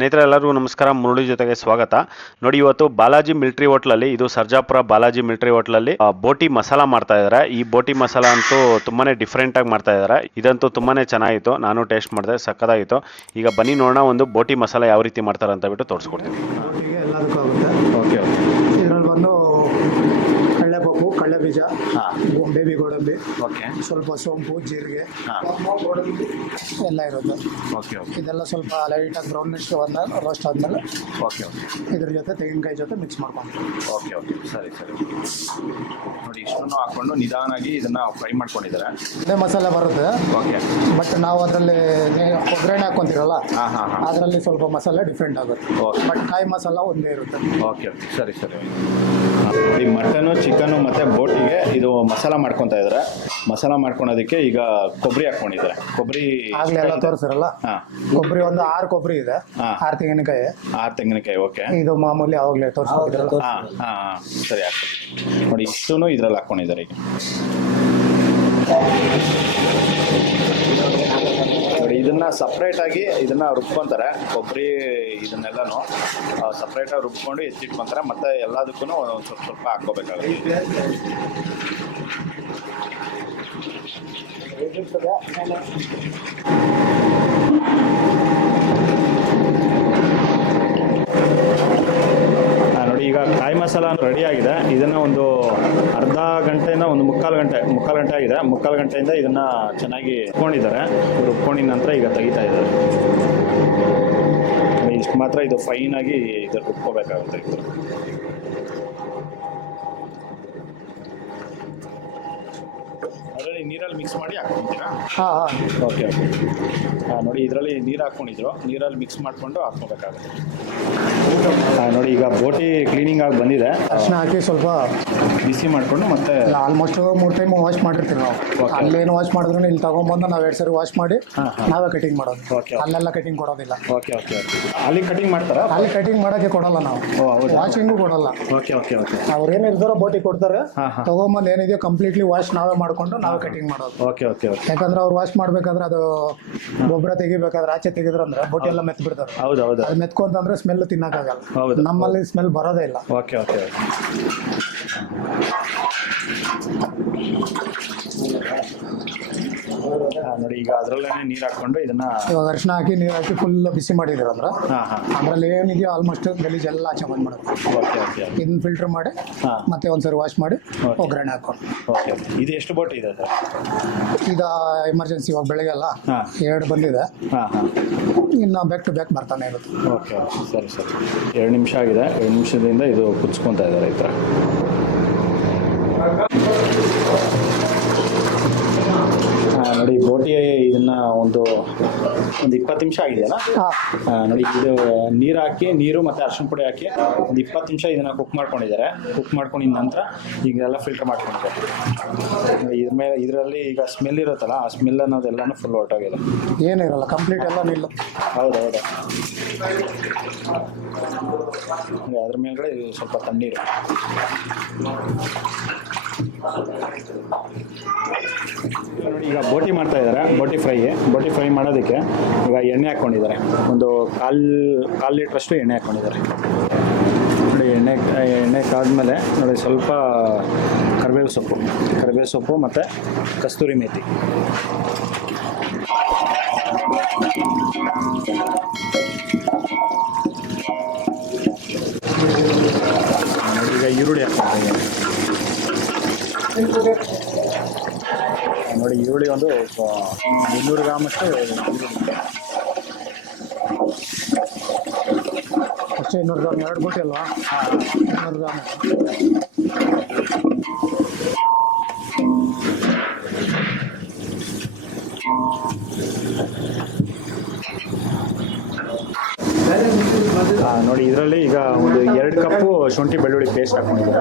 ಸ್ನೇಹಿತರೆಲ್ಲರಿಗೂ ನಮಸ್ಕಾರ. ಮುರುಳಿ ಜೊತೆಗೆ ಸ್ವಾಗತ. ನೋಡಿ, ಇವತ್ತು ಬಾಲಾಜಿ ಮಿಲಿಟರಿ ಹೋಟ್ಲಲ್ಲಿ, ಇದು ಸರ್ಜಾಪುರ ಬಾಲಾಜಿ ಮಿಲಿಟರಿ ಹೋಟ್ಲಲ್ಲಿ ಬೋಟಿ ಮಸಾಲ ಮಾಡ್ತಾ ಇದ್ದಾರೆ. ಈ ಬೋಟಿ ಮಸಾಲ ಅಂತೂ ತುಂಬಾನೇ ಡಿಫ್ರೆಂಟ್ ಆಗಿ ಮಾಡ್ತಾ ಇದ್ದಾರೆ. ಇದಂತೂ ತುಂಬಾನೇ ಚೆನ್ನಾಗಿತ್ತು, ನಾನು ಟೇಸ್ಟ್ ಮಾಡಿದೆ, ಸಕ್ಕದಾಗಿತ್ತು. ಈಗ ಬನ್ನಿ ನೋಡೋಣ ಒಂದು ಬೋಟಿ ಮಸಾಲ ಯಾವ ರೀತಿ ಮಾಡ್ತಾರೆ ಅಂತ ಬಿಟ್ಟು ತೋರಿಸ್ಕೊಡ್ತೀನಿ. ಓಕೆ, ಇದರಲ್ಲಿ ಬಂದು ಕಡಲೆಪಪ್ಪು, ಕಡಲೆ ಬೀಜ, ಬೇಬಿ ಗೋಡಂಬಿ, ಓಕೆ, ಸ್ವಲ್ಪ ಸೋಂಪು, ಜೀರಿಗೆ ಎಲ್ಲ ಇರುತ್ತೆ. ಓಕೆ, ಇದೆಲ್ಲ ಸ್ವಲ್ಪ ಲೈಟಾಗಿ ಬ್ರೌನಿಶ್ ರೋಸ್ಟ್ ಆದಮೇಲೆ ಓಕೆ, ಇದ್ರ ಜೊತೆ ತೆಂಗಿನಕಾಯಿ ಜೊತೆ ಮಿಕ್ಸ್ ಮಾಡ್ಕೊಂಡು. ಓಕೆ, ಸರಿ. ನೋಡಿ, ಇಷ್ಟನ್ನು ಹಾಕೊಂಡು ನಿಧಾನಾಗಿ ಇದನ್ನ ಫ್ರೈ ಮಾಡ್ಕೊಂಡಿದ್ದಾರೆ. ಅದೇ ಮಸಾಲೆ ಬರುತ್ತೆ, ಓಕೆ, ಬಟ್ ನಾವು ಅದರಲ್ಲಿ ಒಗ್ಗರಣೆ ಹಾಕ್ಕೊಂತೀರಲ್ಲ, ಹಾಂ, ಅದರಲ್ಲಿ ಸ್ವಲ್ಪ ಮಸಾಲೆ ಡಿಫ್ರೆಂಟ್ ಆಗುತ್ತೆ. ಓಕೆ, ಬಟ್ ಕಾಯಿ ಮಸಾಲ ಒಂದೇ ಇರುತ್ತೆ. ಓಕೆ, ಸರಿ. ಈ ಮಟನು, ಚಿಕನು ಮತ್ತು ಬೋಟಿಗೆ ಇದು ಮಸಾಲ ಮಾಡ್ಕೊತಾ ಇದ್ದಾರೆ. ಮಸಾಲ ಮಾಡ್ಕೊಳೋದಕ್ಕೆ ಈಗ ಕೊಬ್ಬರಿ ಹಾಕ್ಕೊಂಡಿದ್ದಾರೆ. ಕೊಬ್ಬರಿ ಆಗ್ಲೇ ಎಲ್ಲ ತೋರಿಸಿರಲ್ಲ, ಕೊಬ್ಬರಿ ಒಂದು 6 ಕೊಬ್ಬರಿ ಇದೆ, 6 ತೆಂಗಿನಕಾಯಿ. 6 ತೆಂಗಿನಕಾಯಿ, ಓಕೆ. ಇದು ಮಾಮೂಲಿ ಅವಾಗಲೇ ತೋರಿಸ್ತಿದ್ರಲ್ಲ. ಹಾಂ, ಸರಿ, ಹಾಕ್ತೀನಿ. ನೋಡಿ, ಇಷ್ಟೂ ಇದ್ರಲ್ಲಿ ಹಾಕ್ಕೊಂಡಿದ್ದಾರೆ. ಈಗ ನೋಡಿ, ಇದನ್ನ ಸಪ್ರೇಟಾಗಿ ಇದನ್ನ ರುಬ್ಕೊಂತಾರೆ. ಕೊಬ್ಬರಿ ಇದನ್ನೆಲ್ಲನೂ ಸಪ್ರೇಟಾಗಿ ರುಬ್ಕೊಂಡು ಎತ್ತಿಟ್ಕೊಂತಾರೆ. ಮತ್ತು ಎಲ್ಲದಕ್ಕೂ ಒಂದು ಸ್ವಲ್ಪ ಹಾಕ್ಕೋಬೇಕಾಗುತ್ತೆ. ನೋಡಿ, ಈಗ ಕಾಯಿ ಮಸಾಲ ರೆಡಿ ಆಗಿದೆ. ಇದನ್ನು ಒಂದು ಅರ್ಧ ಗಂಟೆಯಿಂದ ಒಂದು ಮುಕ್ಕಾಲು ಗಂಟೆ ಆಗಿದೆ. ಮುಕ್ಕಾಲು ಗಂಟೆಯಿಂದ ಇದನ್ನು ಚೆನ್ನಾಗಿ ರುಬ್ಕೊಂಡಿದ್ದಾರೆ. ರುಬ್ಕೊಂಡಿದ ನಂತರ ಈಗ ತೆಗಿತಾ ಇದ್ದಾರೆ. ಇಷ್ಟು ಮಾತ್ರ ಇದು ಫೈನಾಗಿ ಇದು ರುಬ್ಕೋಬೇಕಾಗುತ್ತೆ. ಅದರಲ್ಲಿ ನೀರಲ್ಲಿ ಮಿಕ್ಸ್ ಮಾಡಿ ಹಾಕ್ಕೊಂತೀರಾ? ಹಾಂ. ಓಕೆ. ನೋಡಿ, ಇದರಲ್ಲಿ ನೀರು ಹಾಕ್ಕೊಂಡಿದ್ರು, ನೀರಲ್ಲಿ ಮಿಕ್ಸ್ ಮಾಡಿಕೊಂಡು ಹಾಕ್ಕೋಬೇಕಾಗುತ್ತೆ. ನೋಡಿ, ಈಗ ಬೋಟಿ ಕ್ಲೀನಿಂಗ್ ಆಗಿ ಬಂದಿದೆ. ಅರ್ಶಿನ ಹಾಕಿ ಸ್ವಲ್ಪ ಬಿಸಿ ಮಾಡಿಕೊಂಡು ಮತ್ತೆ ಆಲ್ಮೋಸ್ಟ್ 3 ಟೈಮ್ ವಾಶ್ ಮಾಡಿರ್ತೀವಿ ನಾವು. ಅಲ್ಲೇನು ವಾಶ್ ಮಾಡಿದ್ರು ಇಲ್ಲಿ ತಗೊಂಡ್ಬಂದು ನಾವು 2 ಸರಿ ವಾಶ್ ಮಾಡಿ ನಾವೇ ಕಟಿಂಗ್ ಮಾಡೋದು. ಅಲ್ಲೆಲ್ಲ ಕಟಿಂಗ್ ಕೊಡೋದಿಲ್ಲ. ಓಕೆ. ಅಲ್ಲಿ ಕಟಿಂಗ್ ಮಾಡ್ತಾರಾ? ಅಲ್ಲಿ ಕಟಿಂಗ್ ಮಾಡೋಕ್ಕೆ ಕೊಡಲ್ಲ ನಾವು, ವಾಷಿಂಗು ಕೊಡಲ್ಲ. ಓಕೆ. ಅವ್ರು ಏನು ಇರ್ತಾರೋ ಬೋಟಿ ಕೊಡ್ತಾರೆ, ತಗೊಂಬಂದು ಏನಿದೆಯೋ ಕಂಪ್ಲೀಟ್ಲಿ ವಾಶ್ ನಾವೇ ಮಾಡ್ಕೊಂಡು ನಾವೇ ಕಟಿಂಗ್ ಮಾಡೋದು. ಓಕೆ. ಯಾಕಂದ್ರೆ ಅವ್ರು ವಾಶ್ ಮಾಡ್ಬೇಕಾದ್ರೆ ಅದು ಗೊಬ್ಬರ ತೆಗಿಬೇಕಾದ್ರೆ ಆಚೆ ತೆಗಿದ್ರಂದ್ರೆ ಬೋಟಿ ಎಲ್ಲ ಮೆತ್ ಬಿಡ್ತಾರೆ. ಹೌದು. ಅದು ಮೆತ್ಕೊಂತಂದ್ರೆ ಸ್ಮೆಲ್ ತಿನ್ನಕ್ಕಾಗಲ್ಲ. ನಮ್ಮಲ್ಲಿ ಸ್ಮೆಲ್ ಬರೋದೇ ಇಲ್ಲ. ಓಕೆ. ನೋಡಿ, ಈಗ ಅದರಲ್ಲೇ ನೀರು ಹಾಕೊಂಡು ಇದನ್ನ ಇವಾಗ ಅರಿಶಿನ ಹಾಕಿ ನೀರು ಹಾಕಿ ಫುಲ್ ಬಿಸಿ ಮಾಡಿದಿರಂದ್ರೆ ಅದ್ರಲ್ಲಿ ಏನಿದೆಯೋ ಆಲ್ಮೋಸ್ಟ್ ಗಲೀಜೆಲ್ಲ ಆಚೆ ಬಂದ್ ಮಾಡೋದು. ಓಕೆ. ಇದನ್ನ ಫಿಲ್ಟರ್ ಮಾಡಿ ಮತ್ತೆ ಒಂದ್ಸರಿ ವಾಶ್ ಮಾಡಿ ಒಗ್ಗರಣೆ ಹಾಕೊಂಡು. ಓಕೆ. ಇದು ಎಷ್ಟು ಬೋಟಿ ಇದೆ ಸರ್? ಈಗ ಎಮರ್ಜೆನ್ಸಿ ಇವಾಗ ಬೆಳಗ್ಗೆ ಎಲ್ಲ 2 ಬಂದಿದೆ, ಇನ್ನು ಬ್ಯಾಕ್ ಟು ಬ್ಯಾಕ್ ಬರ್ತಾನೆ ಇರುತ್ತೆ. ಓಕೆ. ಸರಿ. 2 ನಿಮಿಷ ಆಗಿದೆ. 2 ನಿಮಿಷದಿಂದ ಇದು ಕುದಿಸ್ಕೊತಾ ಇದ್ದಾರೆ ಈ ಥರ. ನೋಡಿ, ಬೋಟಿ ಇದನ್ನ ಒಂದು 20 ನಿಮಿಷ ಆಗಿದೆಯಲ್ಲ. ನೋಡಿ, ಇದು ನೀರು ಮತ್ತು ಅರಿಶಿನ ಪುಡಿ ಹಾಕಿ ಒಂದು 20 ನಿಮಿಷ ಇದನ್ನ ಕುಕ್ ಮಾಡ್ಕೊಂಡಿದ್ದಾರೆ. ಕುಕ್ ಮಾಡ್ಕೊಂಡಿದ ನಂತರ ಈಗೆಲ್ಲ ಫಿಲ್ಟರ್ ಮಾಡ್ಕೊಂಡಿದ್ದಾರೆ. ಇದರಲ್ಲಿ ಈಗ ಸ್ಮೆಲ್ ಇರುತ್ತಲ್ಲ, ಆ ಸ್ಮೆಲ್ ಅನ್ನೋದೆಲ್ಲನೂ ಫುಲ್ ಹೊರಟೋಗಿದೆ. ಏನಿರಲ್ಲ, ಕಂಪ್ಲೀಟ್ ಎಲ್ಲ ನಿಲ್ಲ. ಹೌದು. ಅದ್ರ ಮೇಲ್ಗಡೆ ಸ್ವಲ್ಪ ತಣ್ಣೀರು. ನೋಡಿ, ಈಗ ಬೋಟಿ ಮಾಡ್ತಾ ಇದ್ದಾರೆ. ಬೋಟಿ ಫ್ರೈ ಮಾಡೋದಕ್ಕೆ ಈಗ ಎಣ್ಣೆ ಹಾಕ್ಕೊಂಡಿದ್ದಾರೆ. ಒಂದು ಕಾಲು ಲೀಟ್ರಷ್ಟು ಎಣ್ಣೆ ಹಾಕ್ಕೊಂಡಿದ್ದಾರೆ. ನೋಡಿ, ಎಣ್ಣೆ ಕಾದ್ಮೇಲೆ ನೋಡಿ ಸ್ವಲ್ಪ ಕರಿಬೇವು ಸೊಪ್ಪು ಮತ್ತು ಕಸ್ತೂರಿ ಮೇಥಿ. ಈಗ ಈರುಳ್ಳಿ ಹಾಕ್ಕೊಂಡಿದ್ದಾರೆ. ನೋಡಿ, ಈರುಳ್ಳಿ ಒಂದು 200 ಗ್ರಾಮಷ್ಟು ಅಷ್ಟೇ. 200 ಗ್ರಾಮ್ 2 ಬೋಟಿ ಅಲ್ವಾ? 200 ಗ್ರಾಮ್. ನೋಡಿ, ಇದರಲ್ಲಿ ಈಗ ಒಂದು 2 ಕಪ್ಪು ಶುಂಠಿ ಬೆಳ್ಳುಳ್ಳಿ ಪೇಸ್ಟ್ ಹಾಕ್ಕೊಂಡಿದ್ದಾರೆ.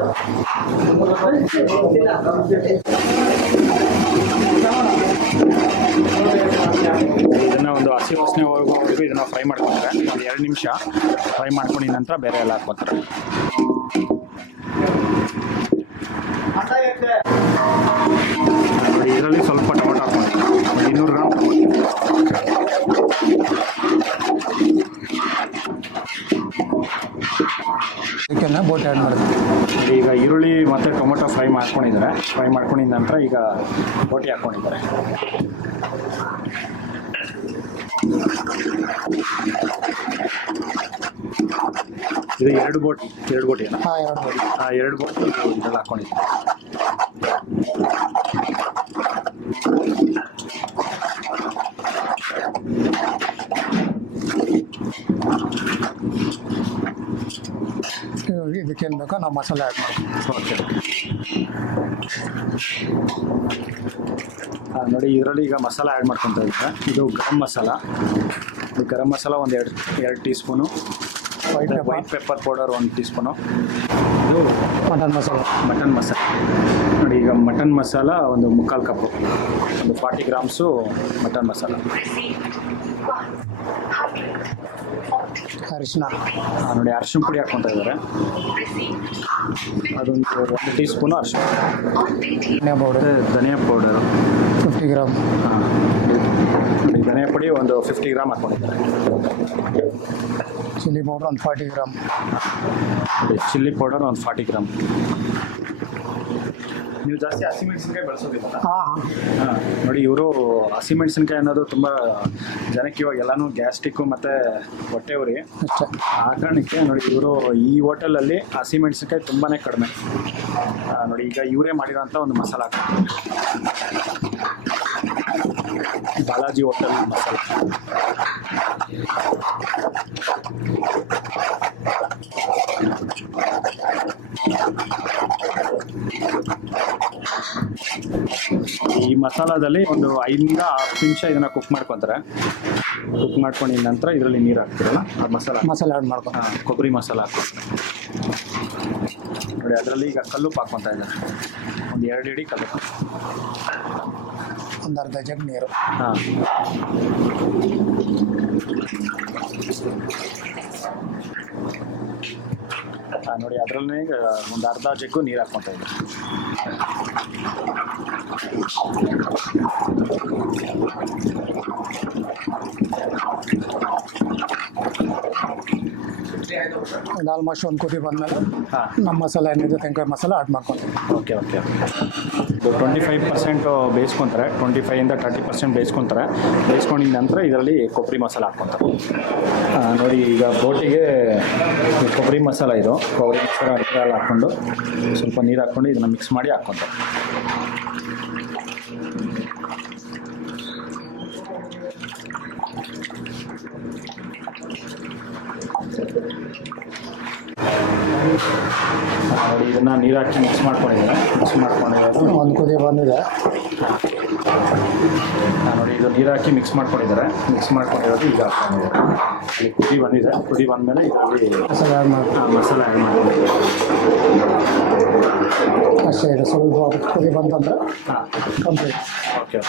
ಇದನ್ನು ಒಂದು ಹಸಿ ವಾಸನೆ ಹೋಗೋವರೆಗೂ ಇದನ್ನು ಫ್ರೈ ಮಾಡ್ಕೊತಾರೆ. ಒಂದು 2 ನಿಮಿಷ ಫ್ರೈ ಮಾಡ್ಕೊಂಡಿದ ನಂತರ ಬೇರೆ ಎಲ್ಲ ಹಾಕ್ಕೊತಾರೆ. ನೋಡಿ, ಇದರಲ್ಲಿ ಸ್ವಲ್ಪ ಟೊಮೊಟೊ ಹಾಕ್ಕೊತಾರೆ. 200 ಗ್ರಾಮ್ ಟೊಮೊಟೊ. ಚಿಕನ್ನ ಬೋಟಿ ಆ್ಯಡ್ ಮಾಡ್ತೀವಿ. ಈಗ ಈರುಳ್ಳಿ ಮತ್ತು ಟೊಮೊಟೊ ಫ್ರೈ ಮಾಡ್ಕೊಂಡಿದ್ದಾರೆ. ಫ್ರೈ ಮಾಡ್ಕೊಂಡಿದ್ದ ನಂತರ ಈಗ ಬೋಟಿ ಹಾಕ್ಕೊಂಡಿದ್ದಾರೆ. ಇದು ಎರಡು ಬೋಟಿ ಅಲ್ಲ? ಹಾಂ, 2 ಬೋಟಿ. ಎರಡು ಬೋಟಿ ಇದೆಲ್ಲ ಹಾಕ್ಕೊಂಡಿದ್ದಾರೆ. ಇದಕ್ಕೇನು ಬೇಕೋ ನಾವು ಮಸಾಲೆ ಆ್ಯಡ್ ಮಾಡ್ತೀವಿ. ಓಕೆ. ನೋಡಿ ಇದರಲ್ಲಿ ಈಗ ಮಸಾಲ ಆ್ಯಡ್ ಮಾಡ್ಕೊತಾ ಇದ್ದಾರೆ. ಇದು ಗರಂ ಮಸಾಲ. ಒಂದು 2 tea spoon. White pepper powder 1 tea spoon. ಇದು ಮಟನ್ ಮಸಾಲೆ. ನೋಡಿ ಈಗ ಮಟನ್ ಮಸಾಲ ಒಂದು 3/4 ಕಪ್ಪು, ಒಂದು 40 ಗ್ರಾಮ್ಸು ಮಟನ್ ಮಸಾಲ. ಅರಿಶಿನ. ನೋಡಿ ಅರಿಶಿನ ಪುಡಿ ಹಾಕ್ಕೊತಾ ಇದ್ದಾರೆ. ಅದೊಂದು 1 ಟೀ ಸ್ಪೂನು ಅರಿಶಿನ. ಧನಿಯಾ ಪೌಡರು 50 ಗ್ರಾಮ್. ನೋಡಿ ಧನಿಯಾ ಪುಡಿ ಒಂದು 50 ಗ್ರಾಮ್ ಹಾಕ್ಕೊಂಡಿದ್ದಾರೆ. ಚಿಲ್ಲಿ ಪೌಡರ್ ಒಂದು 40 ಗ್ರಾಮ್. ಚಿಲ್ಲಿ ಪೌಡರ್ ಒಂದು 40 ಗ್ರಾಮ್. ನೀವು ಜಾಸ್ತಿ ಹಸಿಮೆಣಸಿನ್ಕಾಯಿ ಬಳಸೋದಿಲ್ಲ? ಹಾಂ. ನೋಡಿ ಇವರು ಹಸಿಮೆಣಸಿನ್ಕಾಯಿ ಅನ್ನೋದು ತುಂಬ ಜನಕ್ಕೆ ಇವಾಗ ಎಲ್ಲನೂ ಗ್ಯಾಸ್ಟಿಕ್ಕು ಮತ್ತು ಹೊಟ್ಟೆ ಉರಿ. ಅಷ್ಟೇ. ಆ ಕಾರಣಕ್ಕೆ ನೋಡಿ ಇವರು ಈ ಹೋಟೆಲಲ್ಲಿ ಹಸಿಮೆಣಸಿನ್ಕಾಯಿ ತುಂಬಾ ಕಡಿಮೆ. ನೋಡಿ ಈಗ ಇವರೇ ಮಾಡಿರೋಂಥ ಒಂದು ಮಸಾಲ ಹಾಕ್ತಾರೆ. ಬಾಲಾಜಿ ಹೋಟೆಲ್ ಮಸಾಲ. ಈ ಮಸಾಲದಲ್ಲಿ ಒಂದು 5 ನಿಂದ 10 ನಿಮಿಷ ಇದನ್ನು ಕುಕ್ ಮಾಡ್ಕೊತಾರೆ. ಕುಕ್ ಮಾಡ್ಕೊಂಡಿದ ನಂತರ ಇದರಲ್ಲಿ ನೀರು ಹಾಕ್ತಿರಲ್ಲ, ಆ ಮಸಾಲೆ ಆ್ಯಡ್ ಮಾಡ್ಕೊಂಡು ಕೊಬ್ಬರಿ ಮಸಾಲ ಹಾಕ್ತಾರೆ. ನೋಡಿ ಅದರಲ್ಲಿ ಈಗ ಕಲ್ಲುಪ್ಪು ಹಾಕ್ಕೊತಾ ಇದ್ದಾರೆ. ಒಂದು 2 ಇಡಿ ಕಲ್ಲುಪ್ಪು, ಒಂದು ಅರ್ಧ ಜಗ್ ನೀರು. ಹಾಂ. ನೋಡಿ ಅದರಲ್ಲೇ ಒಂದು ಅರ್ಧ ಜಗ್ಗು ನೀರು ಹಾಕ್ಕೊತಾ ಇದ್ದಾರೆ. ಇದು ಆಲ್ಮೋಸ್ಟ್ ಒಂದು ಕುದಿ ಬಂದಮೇಲೆ ಹಾಂ, ನಮ್ಮ ಮಸಾಲೆ ಏನಿದೆ ತೆಂಕಾಯಿ ಮಸಾಲೆ ಆ್ಯಡ್ ಮಾಡ್ಕೊತೀವಿ. ಓಕೆ. 25% ಬೇಯಿಸ್ಕೊತಾರೆ. 25ಇಂದ 30% ಬೇಯಿಸ್ಕೊತಾರೆ. ಬೇಯಿಸ್ಕೊಂಡಿದ ನಂತರ ಇದರಲ್ಲಿ ಕೊಬ್ಬರಿ ಮಸಾಲ ಹಾಕ್ಕೊತಾರೆ. ನೋಡಿ ಈಗ ಬೋಟಿಗೆ ಕೊಬ್ಬರಿ ಮಸಾಲ ಇದು. ಕೊಬ್ಬರಿ ಮಸಾಲ ಎಲ್ಲ ಹಾಕ್ಕೊಂಡು ಸ್ವಲ್ಪ ನೀರು ಹಾಕ್ಕೊಂಡು ಇದನ್ನು ಮಿಕ್ಸ್ ಮಾಡಿ ಹಾಕ್ಕೊತಾರೆ. ನೋಡಿ ಇದನ್ನು ನೀರು ಹಾಕಿ ಮಿಕ್ಸ್ ಮಾಡ್ಕೊಂಡಿದ್ದಾರೆ. ಒಂದು ಕುದಿ ಬಂದಿದೆ. ನೋಡಿ ಇದು ನೀರು ಹಾಕಿ ಮಿಕ್ಸ್ ಮಾಡ್ಕೊಂಡಿರೋದು ಈಗ ಹಾಕ್ಕೊಂಡಿದ್ದಾರೆ. ಇಲ್ಲಿ ಕುದಿ ಬಂದಿದೆ. ಕುದಿ ಬಂದಮೇಲೆ ಇದರಲ್ಲಿ ಮಸಾಲೆ ಆ್ಯಡ್ ಮಾಡ್ತೀವಿ. ಮಸಾಲೆ ಆ್ಯಡ್ ಮಾಡ್ಕೊಂಡಿದ್ದಾರೆ. ಅಷ್ಟೇ. ಇದು ಸ್ವಲ್ಪ ಕುದಿ ಬಂತಂದ್ರೆ ಕಂಪ್ಲೀಟ್. ಓಕೆ.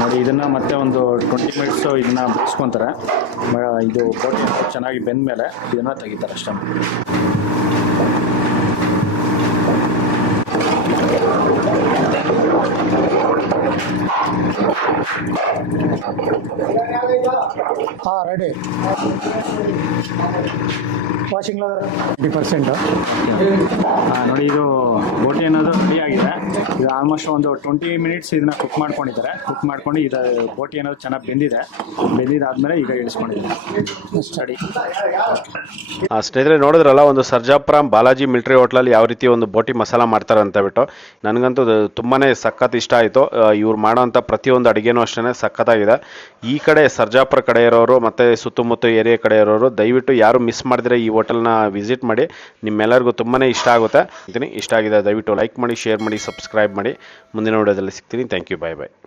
ನೋಡಿ ಇದನ್ನು ಮತ್ತೆ ಒಂದು 20 ಮಿನಿಟ್ಸ್ ಇದನ್ನು ಬೇಯಿಸ್ಕೊತಾರೆ. ಇದು ಬೋಟಿ ಚೆನ್ನಾಗಿ ಬೆಂದ ಮೇಲೆ ಇದನ್ನು ತೆಗಿತಾರೆ ಅಷ್ಟೇ. ಹಾಂ, ರೆಡಿ. ವಾಷಿಂಗ್ 20%. ನೋಡಿ ಇದು ಬೋಟಿ ಅನ್ನೋದು ರೆಡಿ ಆಗಿದೆ. ಇದು ಆಲ್ಮೋಸ್ಟ್ ಒಂದು 20 ಮಿನಿಟ್ಸ್ ಇದನ್ನ ಕುಕ್ ಮಾಡ್ಕೊಂಡಿದ್ದಾರೆ. ಕುಕ್ ಮಾಡ್ಕೊಂಡು ಇದು ಬೋಟಿ ಅನ್ನೋದು ಚೆನ್ನಾಗಿ ಬೆಂದಿದ್ದಾದ್ಮೇಲೆ ಈಗ ಇಳಿಸ್ಕೊಂಡಿದ್ದಾರೆ. ಸ್ಟಡಿ. ಸ್ನೇಹಿತರೆ ನೋಡಿದ್ರಲ್ಲ, ಒಂದು ಸರ್ಜಾಪುರ ಬಾಲಾಜಿ ಮಿಲಿಟರಿ ಹೋಟ್ಲಲ್ಲಿ ಯಾವ ರೀತಿ ಒಂದು ಬೋಟಿ ಮಸಾಲ ಮಾಡ್ತಾರೆ ಅಂತ ಬಿಟ್ಟು ನನಗಂತೂ ತುಂಬಾ ಸಖತ್ ಇಷ್ಟ ಆಯಿತು. ಇವ್ರು ಮಾಡೋಂಥ ಪ್ರತಿಯೊಂದು ಅಡುಗೆನೂ ಅಷ್ಟೇ ಸಖತ್ತಾಗಿದೆ. ಈ ಕಡೆ ಸರ್ಜಾಪುರ ಕಡೆ ಇರೋರು ಮತ್ತು ಸುತ್ತಮುತ್ತ ಏರಿಯಾ ಕಡೆ ಇರೋರು ದಯವಿಟ್ಟು ಯಾರು ಮಿಸ್ ಮಾಡಿದ್ರೆ ಈ ಹೋಟೆಲ್ನ ವಿಸಿಟ್ ಮಾಡಿ. ನಿಮ್ಮೆಲ್ಲರಿಗೂ ತುಂಬಾ ಇಷ್ಟ ಆಗುತ್ತೆ. ಇಷ್ಟ ಆಗಿದೆ ದಯವಿಟ್ಟು ಲೈಕ್ ಮಾಡಿ, ಶೇರ್ ಮಾಡಿ, ಸಬ್ಸ್ಕ್ರೈಬ್ ಮಾಡಿ. ಮುಂದಿನ ವಿಡಿಯೋದಲ್ಲಿ ಸಿಗ್ತೀನಿ. Thank you. ಬಾಯ್.